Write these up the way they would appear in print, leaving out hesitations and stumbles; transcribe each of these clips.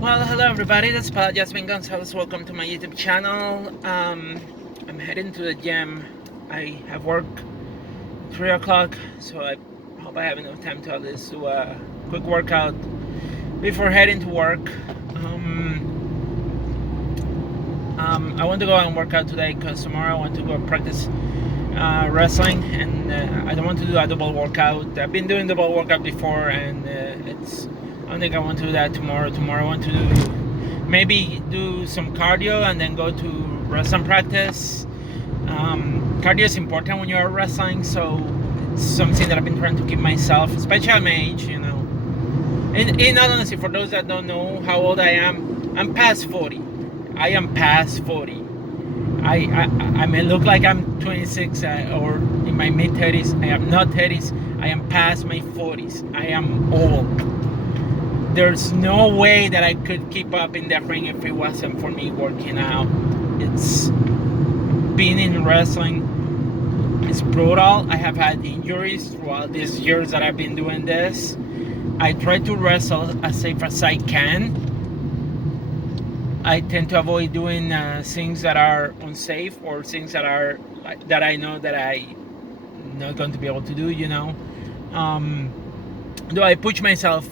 Well, hello everybody, this is PJ the Whip Gonzalez. Welcome to my YouTube channel. I'm heading to the gym. I have work 3 o'clock, so I hope I have enough time to at least do a quick workout before heading to work. I want to go and work out today because tomorrow I want to go practice wrestling, and I don't want to do a double workout. I've been doing double workout before, and I don't think I want to do that tomorrow. Tomorrow I want to maybe do some cardio and then go to wrestling practice. Cardio is important when you're wrestling, so it's something that I've been trying to keep myself, especially at my age, And all honesty, for those that don't know how old I am, I'm past 40. I am past 40. I may look like I'm 26 or in my mid 30s. I am not 30s. I am past my 40s. I am old. There's no way that I could keep up in that ring if it wasn't for me working out. It's being in wrestling is brutal. I have had injuries throughout these years that I've been doing this. I try to wrestle as safe as I can. I tend to avoid doing things that are unsafe or things that are that I know that I'm not going to be able to do. Though I push myself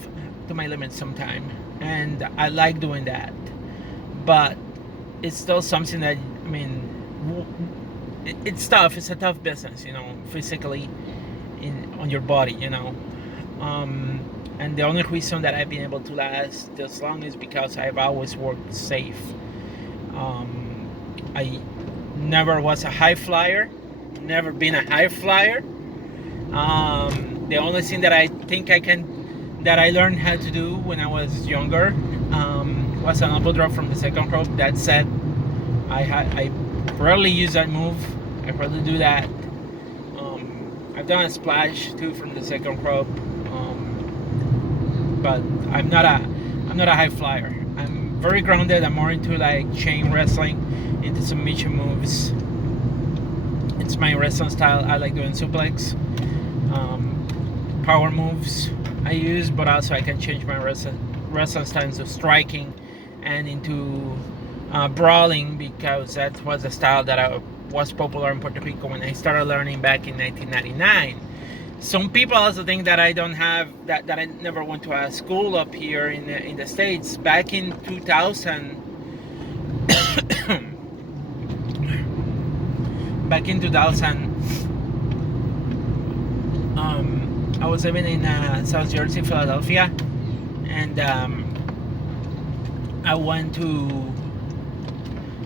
to my limits sometimes, and I like doing that, but it's still something that it's tough. It's a tough business, physically on your body, and the only reason that I've been able to last this long is because I've always worked safe. I never was a high flyer, never been a high flyer. The only thing that I think that I learned how to do when I was younger was an elbow drop from the second rope. That said, I rarely use that move. I rarely do that. I've done a splash too from the second rope, but I'm not a high flyer. I'm very grounded. I'm more into like chain wrestling, into submission moves. It's my wrestling style. I like doing suplex, power moves I use, but also I can change my wrestling style to striking and into brawling, because that was a style that was popular in Puerto Rico when I started learning back in 1999. Some people also think that I don't have that I never went to a school up here in the States. Back in 2000, back in 2000. I was living in South Jersey, Philadelphia, and I went to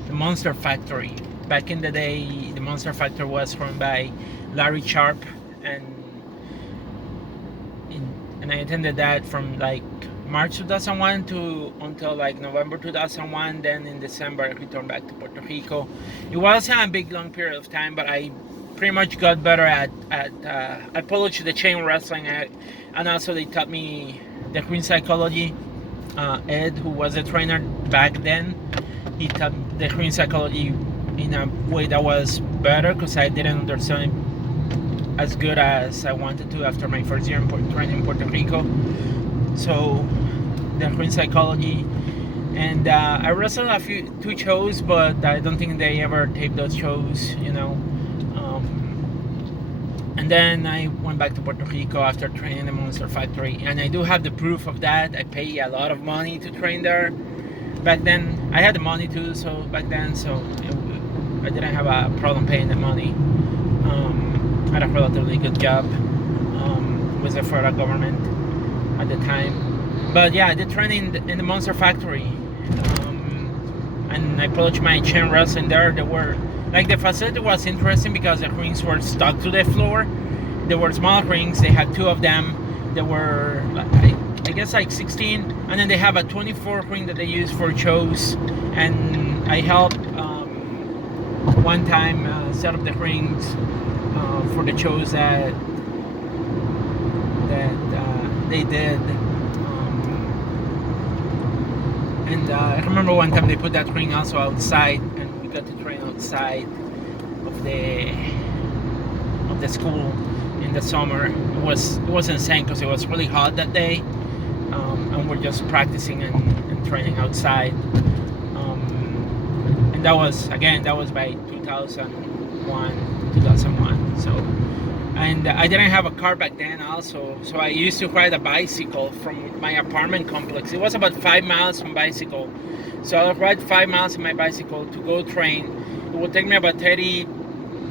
the Monster Factory. Back in the day, the Monster Factory was run by Larry Sharp, and I attended that from like March 2001 to until like November 2001. Then in December, I returned back to Puerto Rico. It wasn't a big long period of time, but I pretty much got better at I polished the chain wrestling, and also they taught me the ring psychology. Ed, who was a trainer back then, he taught the ring psychology in a way that was better, because I didn't understand it as good as I wanted to after my first year in training in Puerto Rico. So the ring psychology, and I wrestled two shows, but I don't think they ever taped those shows, and then I went back to Puerto Rico after training the Monster Factory, and I do have the proof of that. I pay a lot of money to train there. Back then, I had the money too, so I didn't have a problem paying the money. I had a relatively good job with the federal government at the time. But yeah, I did train in the Monster Factory, and I polished my chain wrestling there. The facility was interesting because the rings were stuck to the floor. There were small rings. They had two of them. There were, I guess, like 16, and then they have a 24 ring that they use for shows. And I helped one time set up the rings for the shows that they did. And I remember one time they put that ring also outside, and we got to train outside of the school in the summer. It was insane because it was really hot that day, and we're just practicing and training outside. And that was by 2001. So, and I didn't have a car back then also, so I used to ride a bicycle from my apartment complex. It was about 5 miles from bicycle, so I would ride 5 miles on my bicycle to go train. It would take me about 30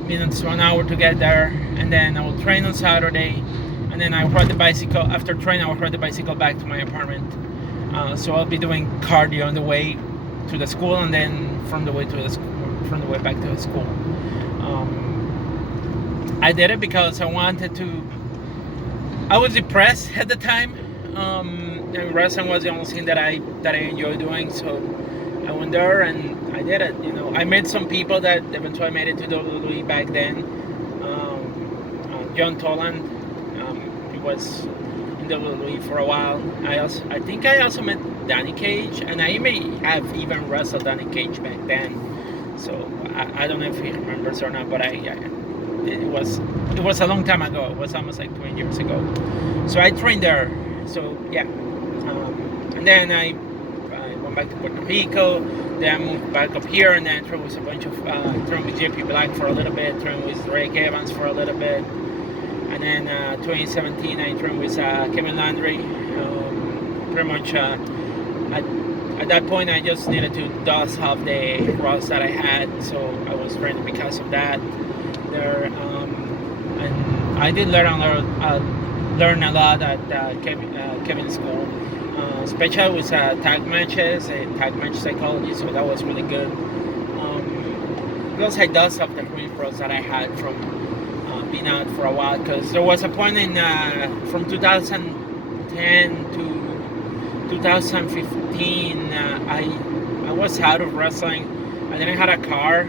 minutes to an hour to get there, and then I would train on Saturday, and then I would ride the bicycle. After training, I would ride the bicycle back to my apartment. So I'll be doing cardio on the way to the school, and then from the way back to the school. I did it because I wanted to. I was depressed at the time, and wrestling was the only thing that I enjoyed doing. So I went there and I did it. I met some people that eventually made it to WWE back then. John Toland, he was in WWE for a while. I think I also met Danny Cage, and I may have even wrestled Danny Cage back then. So I don't know if he remembers or not, but it was a long time ago. It was almost like 20 years ago. So I trained there. So yeah, and then I went back to Puerto Rico. Then I moved back up here, and then I trained with a bunch of trained with JP Black for a little bit, trained with Rick Evans for a little bit, and then 2017 I trained with Kevin Landry. Pretty much at that point I just needed to dust off the rust that I had, so I was training because of that. There, and I did learn a lot at Kevin's school, especially with tag matches and tag match psychology. So that was really good. Plus, I dust off the free throws that I had from being out for a while, because there was a point in from 2010 to 2015. I was out of wrestling. I didn't have a car.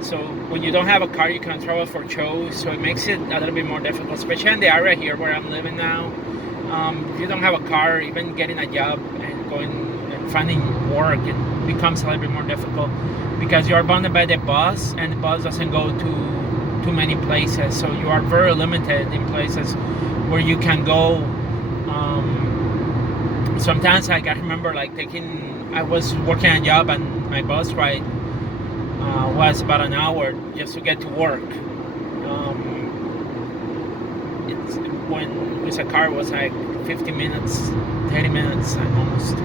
So when you don't have a car, you can travel for shows, so it makes it a little bit more difficult, especially in the area here where I'm living now. If you don't have a car, even getting a job and going and finding work, it becomes a little bit more difficult because you are bounded by the bus, and the bus doesn't go to too many places, so you are very limited in places where you can go. Sometimes I remember I was working a job and my bus ride was about an hour just to get to work. When with a car it was like 50 minutes, 30 minutes almost.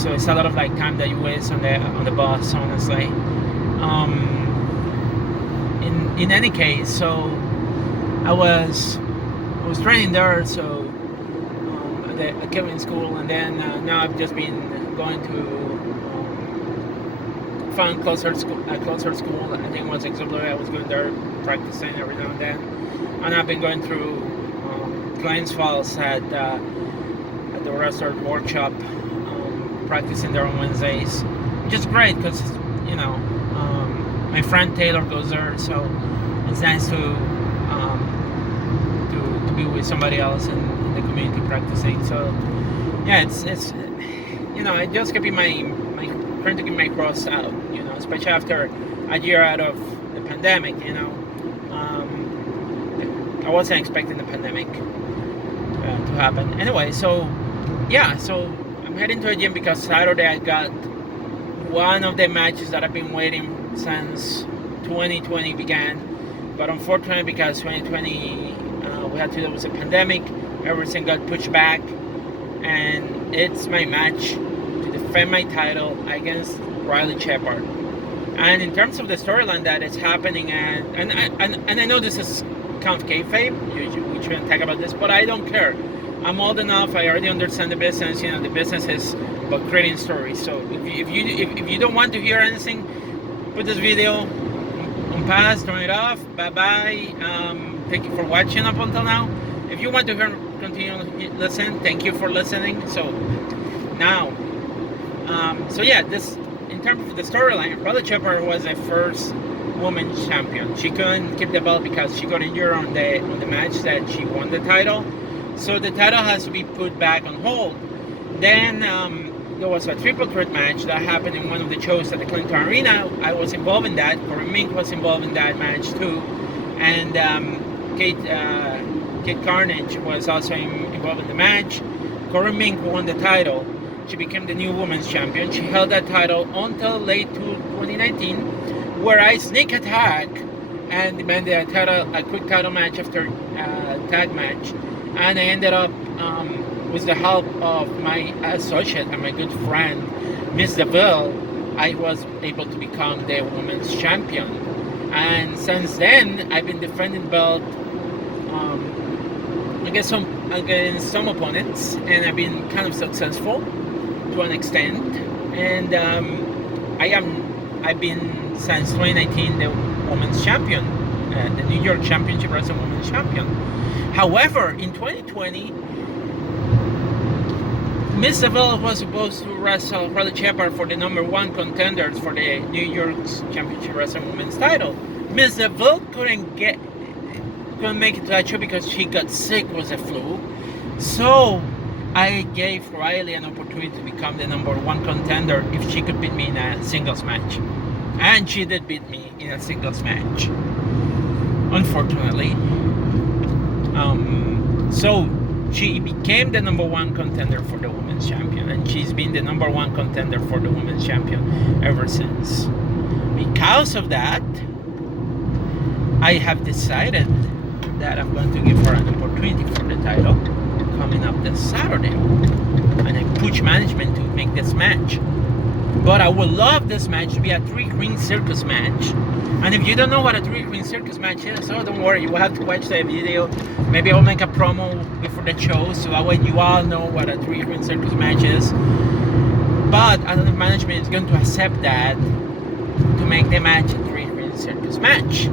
So it's a lot of time that you waste on the bus, honestly. In any case, so I was training there, so at Kevin's school, and then now I've just been going to found closer school. I think it was Auxiliary. I was going there practicing every now and then, and I've been going through Glens Falls at the Wrestler Workshop, practicing there on Wednesdays, which is great because my friend Taylor goes there, so it's nice to be with somebody else in the community practicing. So yeah, it's I just keep trying to get my cross out, especially after a year out of the pandemic. I wasn't expecting the pandemic to happen. Anyway, so I'm heading to a gym because Saturday I got one of the matches that I've been waiting since 2020 began, but unfortunately because 2020 we had to deal with a pandemic, everything got pushed back, and it's my match to defend my title against Riley Shepard. And in terms of the storyline that is happening, and I know this is kind of kayfabe, we shouldn't talk about this, but I don't care. I'm old enough, I already understand the business. The business is about creating stories. So if you don't want to hear anything, put this video on pause, turn it off, bye-bye. Thank you for watching up until now. If you want to continue listen, thank you for listening. So now, this, in terms of the storyline, Riley Shepard was the first women's champion. She couldn't keep the belt because she got injured on the match that she won the title. So the title has to be put back on hold. Then there was a triple threat match that happened in one of the shows at the Clinton Arena. I was involved in that. Corey Mink was involved in that match too, and Kate Carnage was also involved in the match. Corey Mink won the title. She became the new women's champion. She held that title until late 2019, where I sneak attack and demanded a quick title match after tag match, and I ended up with the help of my associate and my good friend, Miss DeVille, I was able to become the women's champion. And since then, I've been defending belt against some opponents, and I've been kind of successful to an extent. And I've been since 2019 the women's champion, the New York Championship Wrestling Women's Champion. However, in 2020, Miss Seville was supposed to wrestle Harley Shepard for the number one contenders for the New York's Championship Wrestling Women's title. Miss Seville couldn't make it to that show because she got sick with the flu. So I gave Riley an opportunity to become the number one contender if she could beat me in a singles match. And she did beat me in a singles match, unfortunately. So she became the number one contender for the women's champion, and she's been the number one contender for the women's champion ever since. Because of that, I have decided that I'm going to give her an opportunity for the title coming up this Saturday, and I push management to make this match. But I would love this match to be a three-queen circus match. And if you don't know what a three-queen circus match is, oh, don't worry, you will have to watch the video. Maybe I'll make a promo before the show, so that way you all know what a three-queen circus match is. But I don't know if management is going to accept that to make the match a three-queen circus match,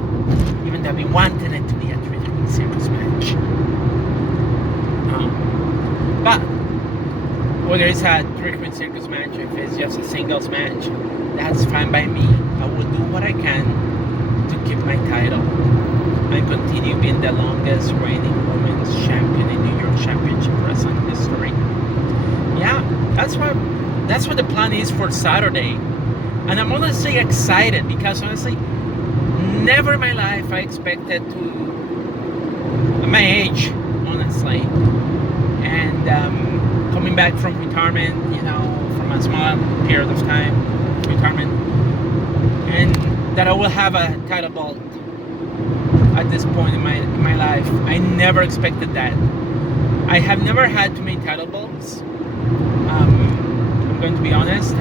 even though I've been wanting it to be a three-queen circus match. But whether it's a three-queen circus match or if it's just a singles match, that's fine by me. I will do what I can to keep my title and continue being the longest reigning women's champion in New York Championship Wrestling history. Yeah, that's what the plan is for Saturday. And I'm honestly excited because honestly, never in my life I expected to, at my age, honestly, and coming back from retirement, from a small period of time, retirement, and that I will have a title belt at this point in my life. I never expected that. I have never had too many title belts. I'm going to be honest.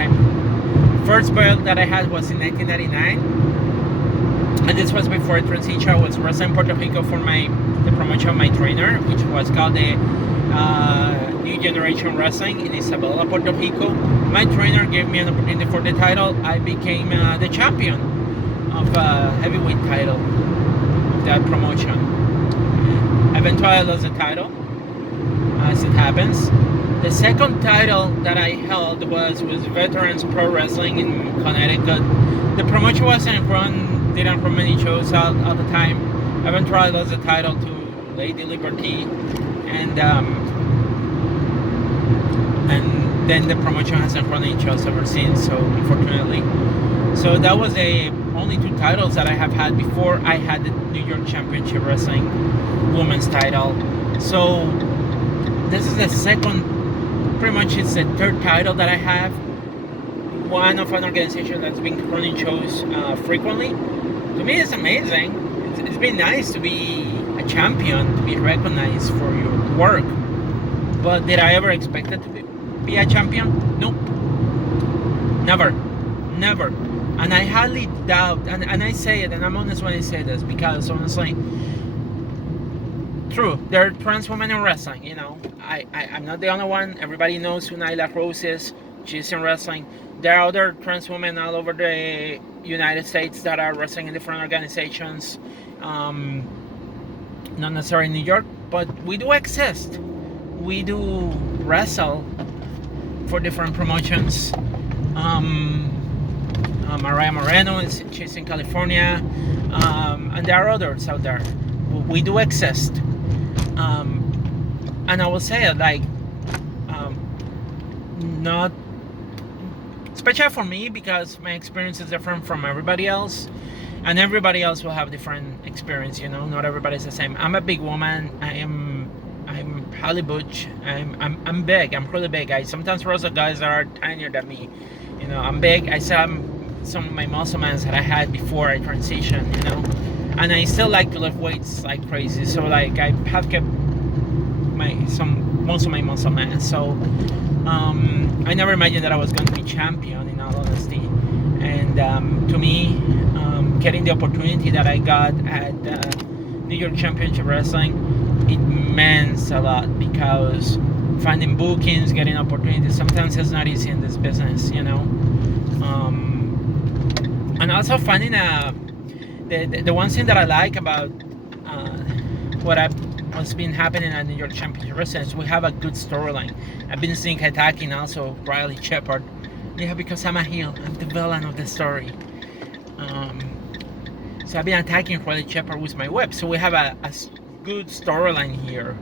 First belt that I had was in 1999, and this was before I transitioned. I was wrestling Puerto Rico for the promotion of my trainer, which was called the New Generation Wrestling in Isabela, Puerto Rico. My trainer gave me an opportunity for the title. I became the champion of heavyweight title of that promotion. Eventually I lost the title, as it happens. The second title that I held was with Veterans Pro Wrestling in Connecticut. The promotion didn't run many shows all the time. Eventually I lost the title to Lady Liberty, and then the promotion hasn't run any shows ever since, so unfortunately. So that was the only two titles that I have had before I had the New York Championship Wrestling Women's title. So this is the second, pretty much it's the third title that I have. One of an organization that's been running shows frequently. To me, it's amazing. It's been nice to be a champion, to be recognized for your work. But did I ever expect it to be a champion? Nope. Never. And I hardly doubt, and I say it, and I'm honest when I say this, because honestly, true, there are trans women in wrestling, I'm not the only one. Everybody knows who Nyla Rose is. She's in wrestling. There are other trans women all over the United States that are wrestling in different organizations. Not necessarily in New York, but we do exist. We do wrestle for different promotions. Mariah Moreno, she's in California, and there are others out there. We do exist. And I will say it, not, especially for me, because my experience is different from everybody else, and everybody else will have different experience, not everybody's the same. I'm a big woman. I am I'm probably butch. I'm big. I'm really big. I sometimes wrestle guys that are tinier than me. You know, I'm big. I still have some of my muscle mass that I had before I transitioned. You know, and I still like to lift weights like crazy. So like I have kept most of my muscle mass. So I never imagined that I was going to be champion, in all honesty. And to me, getting the opportunity that I got at New York Championship Wrestling, it means a lot, because finding bookings, getting opportunities, sometimes it's not easy in this business, you know. And also finding the one thing that I like about what's been happening at New York Championship Wrestling is we have a good storyline. I've been seeing attacking also Riley Shepard. Yeah, because I'm a heel. I'm the villain of the story. So I've been attacking Riley Shepard with my whip. So we have a good storyline here.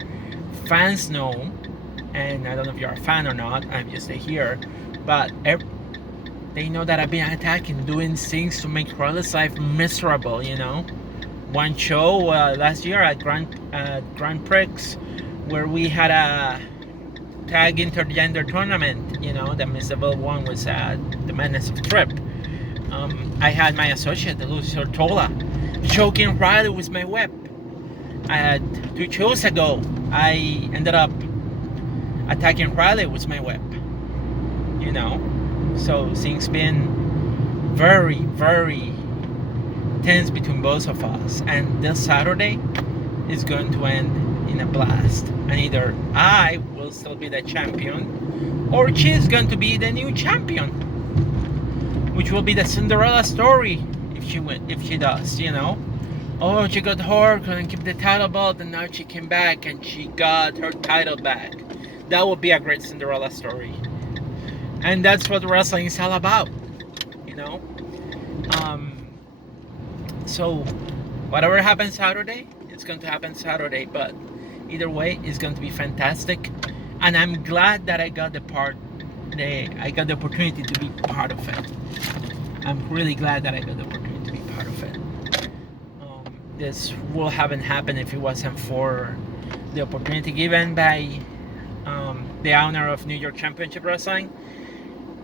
Fans know, and I don't know if you're a fan or not, I'm just here, but they know that I've been attacking, doing things to make Riley's life miserable, you know. One show last year at Grand Prix, where we had a tag intergender tournament, you know, the miserable one was the Madness of Trip. I had my associate, Lucio Tola, choking Riley with my whip. 2 shows ago, I ended up attacking Riley with my whip, you know. So things been very, very tense between both of us, and this Saturday is going to end in a blast, and either I will still be the champion, or she's going to be the new champion, which will be the Cinderella story if she does, you know. Oh, she got hurt, couldn't keep the title belt, and now she came back and she got her title back. That would be a great Cinderella story, and that's what wrestling is all about, you know. So whatever happens Saturday, it's going to happen Saturday, but either way, it's going to be fantastic, and I'm glad that I got the opportunity to be part of it. I'm really glad that I got the opportunity to be part of it. This will haven't happened if it wasn't for the opportunity given by the owner of New York Championship Wrestling,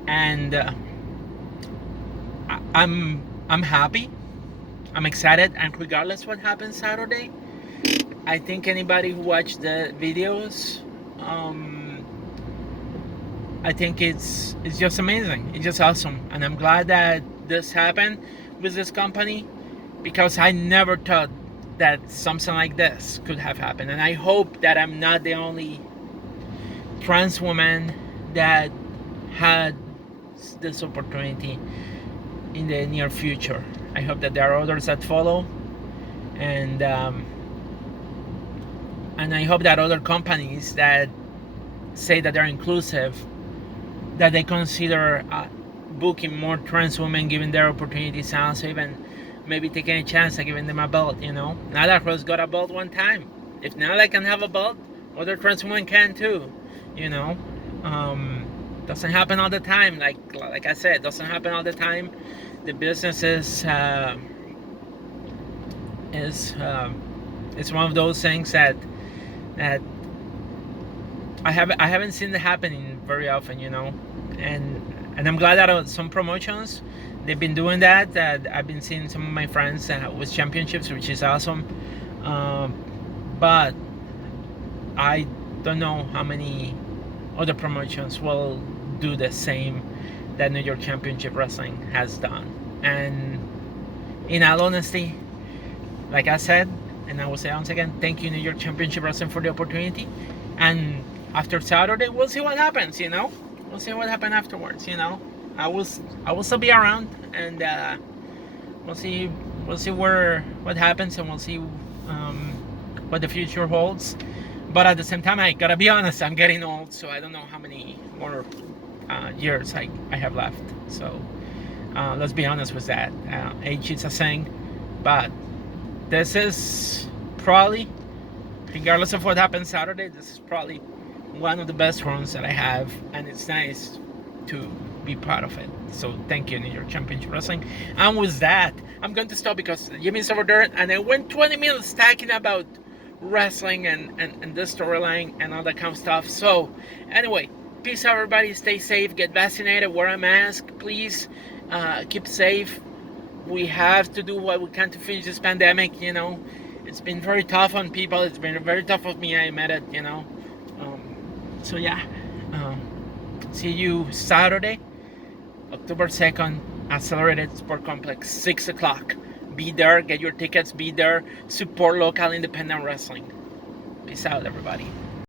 and I'm happy. I'm excited, and regardless what happens Saturday, I think anybody who watched the videos, I think it's just amazing. It's just awesome, and I'm glad that this happened with this company, because I never thought that something like this could have happened, and I hope that I'm not the only trans woman that had this opportunity in the near future. I hope that there are others that follow, and I hope that other companies that say that they're inclusive, that they consider booking more trans women, giving their opportunities, and also even maybe taking a chance at giving them a belt, you know. Nala Rose got a belt one time. If Nala can have a belt, other trans women can too, you know. Doesn't happen all the time. Like I said, doesn't happen all the time. The business is it's one of those things that I haven't seen it happening very often, you know, and I'm glad that some promotions they've been doing that. I've been seeing some of my friends with championships, which is awesome, but I don't know how many other promotions will do the same that New York Championship Wrestling has done. And in all honesty, like I said, and I will say once again, thank you New York Championship Wrestling for the opportunity. And after Saturday, we'll see what happens, you know. We'll see what happens afterwards, you know. I will still be around, and we'll see what happens, and we'll see what the future holds. But at the same time, I gotta be honest, I'm getting old, so I don't know how many more years I have left. So let's be honest with that. Age is a thing, but this is probably, regardless of what happens Saturday, this is probably one of the best runs that I have, and it's nice to be part of it. So thank you, New York Championship Wrestling. And with that, I'm going to stop because Jimmy's over there, and I went 20 minutes talking about wrestling and the storyline and all that kind of stuff. So anyway, peace out everybody, stay safe, get vaccinated, wear a mask, please. Keep safe. We have to do what we can to finish this pandemic. It's been very tough on people, it's been very tough on me, I admit it. So yeah, see you Saturday, October 2nd, Accelerated Sport Complex, 6 o'clock. Be there, get your tickets, be there, support local independent wrestling. Peace out, everybody.